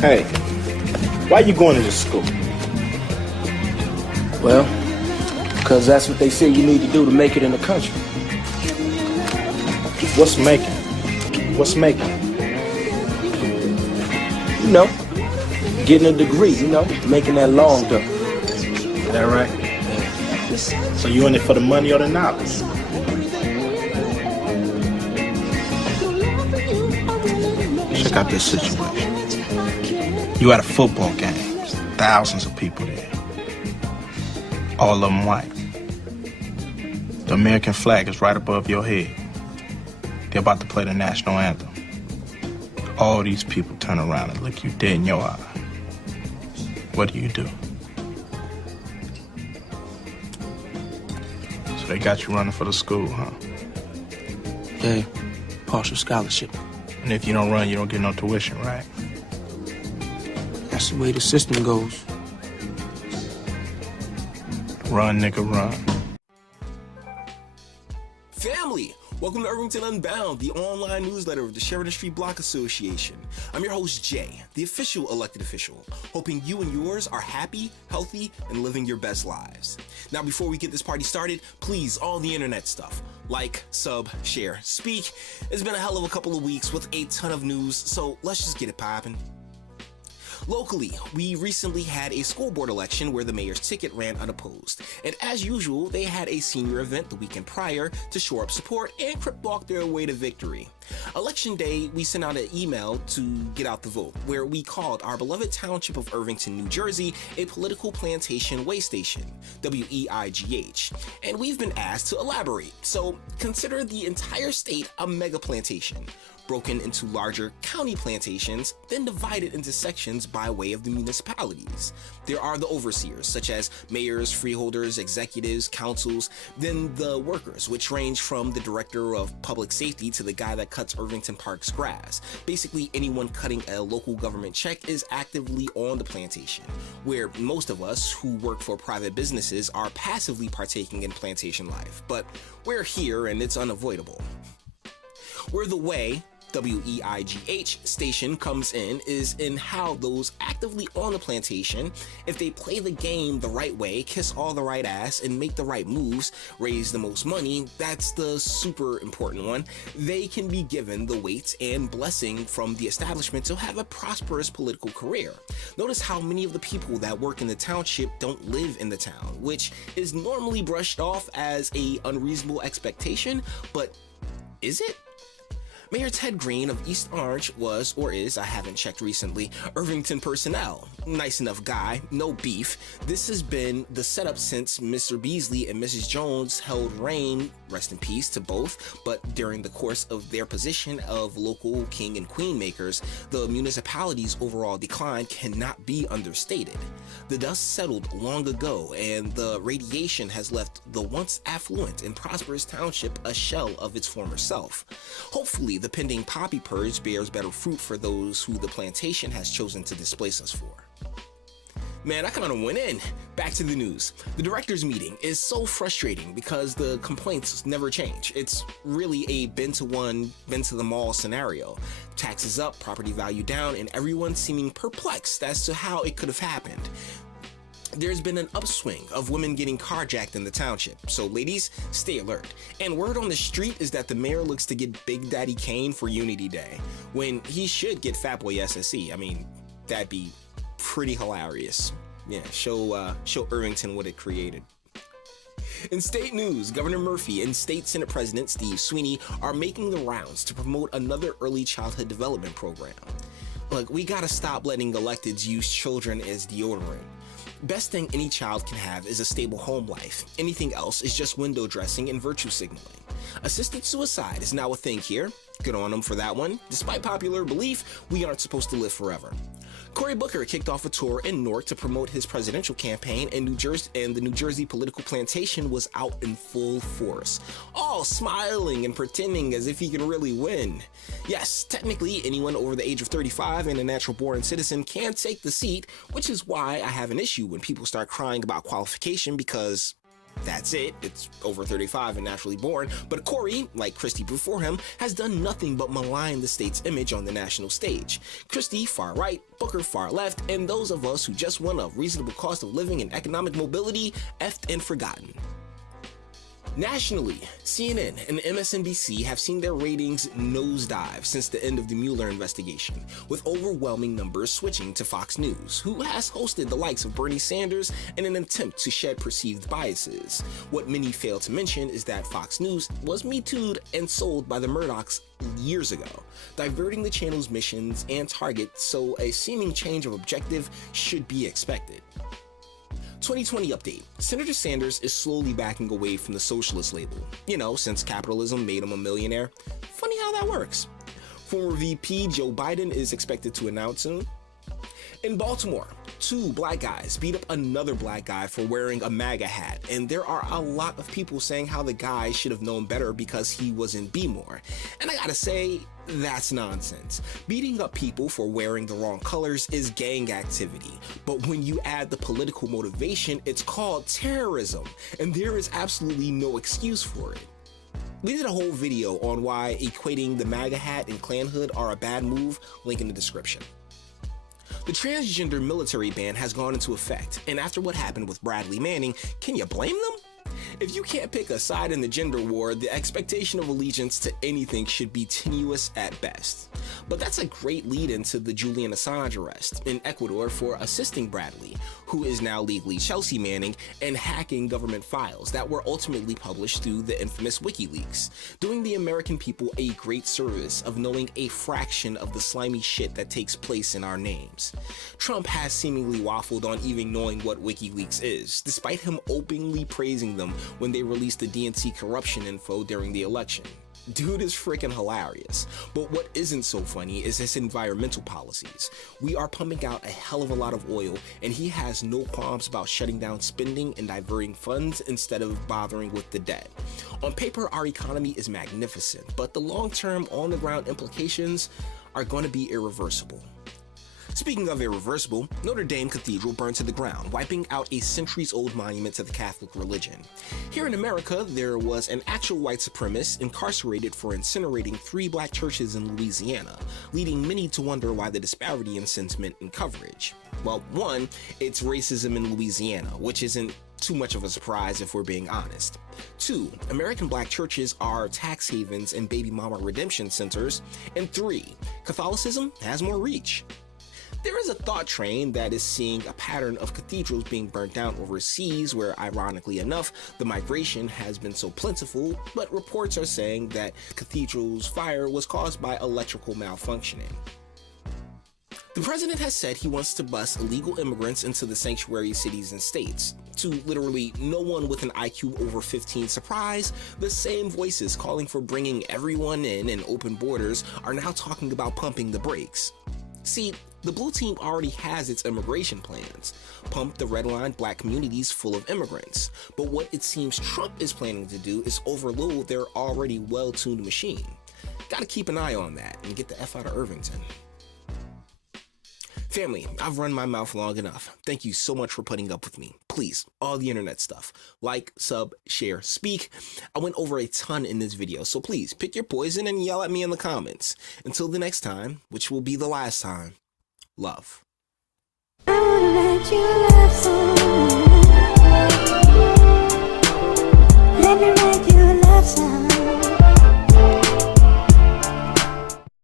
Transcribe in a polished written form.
Hey, why you going to this school? Well, because that's what they say you need to do to make it in the country. What's making? What's making? You know, getting a degree, making that long term. Is that right? So you in it for the money or the knowledge? Check out this situation. You at a football game. There's thousands of people there. All of them white. The American flag is right above your head. They're about to play the national anthem. All these people turn around and look you dead in your eye. What do? So they got you running for the school, huh? Yeah, partial scholarship. And if you don't run, you don't get no tuition, right? That's the way the system goes. Run, nigga, run. Family, welcome to Irvington Unbound, the online newsletter of the Sheridan Street Block Association. I'm your host, Jay, the official elected official, hoping you and yours are happy, healthy, and living your best lives. Now, before we get this party started, please, all the internet stuff, like, sub, share, speak. It's been a hell of a couple of weeks with a ton of news, so let's just get it poppin'. Locally, we recently had a school board election where the mayor's ticket ran unopposed, and as usual, they had a senior event the weekend prior to shore up support and crip walk their way to victory. Election day, we sent out an email to get out the vote, where we called our beloved township of Irvington, New Jersey, a political plantation way station, WEIGH, and we've been asked to elaborate. So consider the entire state a mega plantation, broken into larger county plantations, then divided into sections by way of the municipalities. There are the overseers, such as mayors, freeholders, executives, councils, then the workers, which range from the director of public safety to the guy that cuts Irvington Park's grass. Basically, anyone cutting a local government check is actively on the plantation, where most of us who work for private businesses are passively partaking in plantation life. But we're here and it's unavoidable. Where the way WEIGH station comes in is in how those actively on the plantation, if they play the game the right way, kiss all the right ass, and make the right moves, raise the most money, that's the super important one, they can be given the weight and blessing from the establishment to have a prosperous political career. Notice how many of the people that work in the township don't live in the town, which is normally brushed off as a unreasonable expectation, but is it? Mayor Ted Green of East Orange was, or is, I haven't checked recently, Irvington personnel. Nice enough guy, no beef. This has been the setup since Mr. Beasley and Mrs. Jones held reign, rest in peace to both, but during the course of their position of local king and queen makers, the municipality's overall decline cannot be understated. The dust settled long ago, and the radiation has left the once affluent and prosperous township a shell of its former self. Hopefully, the pending poppy purge bears better fruit for those who the plantation has chosen to displace us for. Man, I kind of went in. Back to the news. The directors meeting is so frustrating because the complaints never change. It's really a been to the mall scenario. Taxes up, property value down, and everyone seeming perplexed as to how it could have happened. There's been an upswing of women getting carjacked in the township, so ladies, stay alert. And word on the street is that the mayor looks to get Big Daddy Kane for Unity Day, when he should get Fatboy SSE. I mean, that'd be pretty hilarious. Yeah, show Irvington what it created. In state news, Governor Murphy and State Senate President Steve Sweeney are making the rounds to promote another early childhood development program. Look, we gotta stop letting electeds use children as deodorant. Best thing any child can have is a stable home life. Anything else is just window dressing and virtue signaling. Assisted suicide is now a thing here. Good on them for that one. Despite popular belief, we aren't supposed to live forever. Cory kicked off a tour in Newark to promote his presidential campaign, and the New Jersey political plantation was out in full force, all smiling and pretending as if he can really win. Yes, technically anyone over the age of 35 and a natural-born citizen can take the seat, which is why I have an issue when people start crying about qualification because, That's it. It's over 35 and naturally born. But Cory, like Christie before him, has done nothing but malign the state's image on the national stage. Christie, far right, Booker, far left, and those of us who just want a reasonable cost of living and economic mobility, effed and forgotten. Nationally, CNN and MSNBC have seen their ratings nosedive since the end of the Mueller investigation, with overwhelming numbers switching to Fox News, who has hosted the likes of Bernie Sanders in an attempt to shed perceived biases. What many fail to mention is that Fox News was Me Too'd and sold by the Murdochs years ago, diverting the channel's missions and target, so a seeming change of objective should be expected. 2020 update. Senator Sanders is slowly backing away from the socialist label, since capitalism made him a millionaire. Funny how that works. Former VP Joe Biden is expected to announce soon. In Baltimore, 2 black guys beat up another black guy for wearing a MAGA hat, and there are a lot of people saying how the guy should have known better because he was in B-more. And I gotta say, that's nonsense. Beating up people for wearing the wrong colors is gang activity, but when you add the political motivation, it's called terrorism, and there is absolutely no excuse for it. We did a whole video on why equating the MAGA hat and Klan hood are a bad move, link in the description. The transgender military ban has gone into effect, and after what happened with Bradley Manning, can you blame them? If you can't pick a side in the gender war, the expectation of allegiance to anything should be tenuous at best. But that's a great lead into the Julian Assange arrest in Ecuador for assisting Bradley, who is now legally Chelsea Manning, and hacking government files that were ultimately published through the infamous WikiLeaks, doing the American people a great service of knowing a fraction of the slimy shit that takes place in our names. Trump has seemingly waffled on even knowing what WikiLeaks is, despite him openly praising them when they released the DNC corruption info during the election. Dude is freaking hilarious. But what isn't so funny is his environmental policies. We are pumping out a hell of a lot of oil, and he has no qualms about shutting down spending and diverting funds instead of bothering with the debt. On paper, our economy is magnificent, but the long-term on-the-ground implications are going to be irreversible. Speaking of irreversible, Notre Dame Cathedral burned to the ground, wiping out a centuries-old monument to the Catholic religion. Here in America, there was an actual white supremacist incarcerated for incinerating 3 black churches in Louisiana, leading many to wonder why the disparity in sentiment and coverage. Well, 1, it's racism in Louisiana, which isn't too much of a surprise if we're being honest. 2, American black churches are tax havens and baby mama redemption centers. And 3, Catholicism has more reach. There is a thought train that is seeing a pattern of cathedrals being burnt down overseas where, ironically enough, the migration has been so plentiful, but reports are saying that cathedral's fire was caused by electrical malfunctioning. The president has said he wants to bus illegal immigrants into the sanctuary cities and states. To literally no one with an IQ over 15, surprise, the same voices calling for bringing everyone in and open borders are now talking about pumping the brakes. See, the blue team already has its immigration plans. Pump the redlined black communities full of immigrants. But what it seems Trump is planning to do is overload their already well-tuned machine. Gotta keep an eye on that and get the F out of Irvington. Family, I've run my mouth long enough. Thank you so much for putting up with me. Please, all the internet stuff. Like, sub, share, speak. I went over a ton in this video, so please pick your poison and yell at me in the comments. Until the next time, which will be the last time, love. I wanna let you love someone. Let me write you a love song.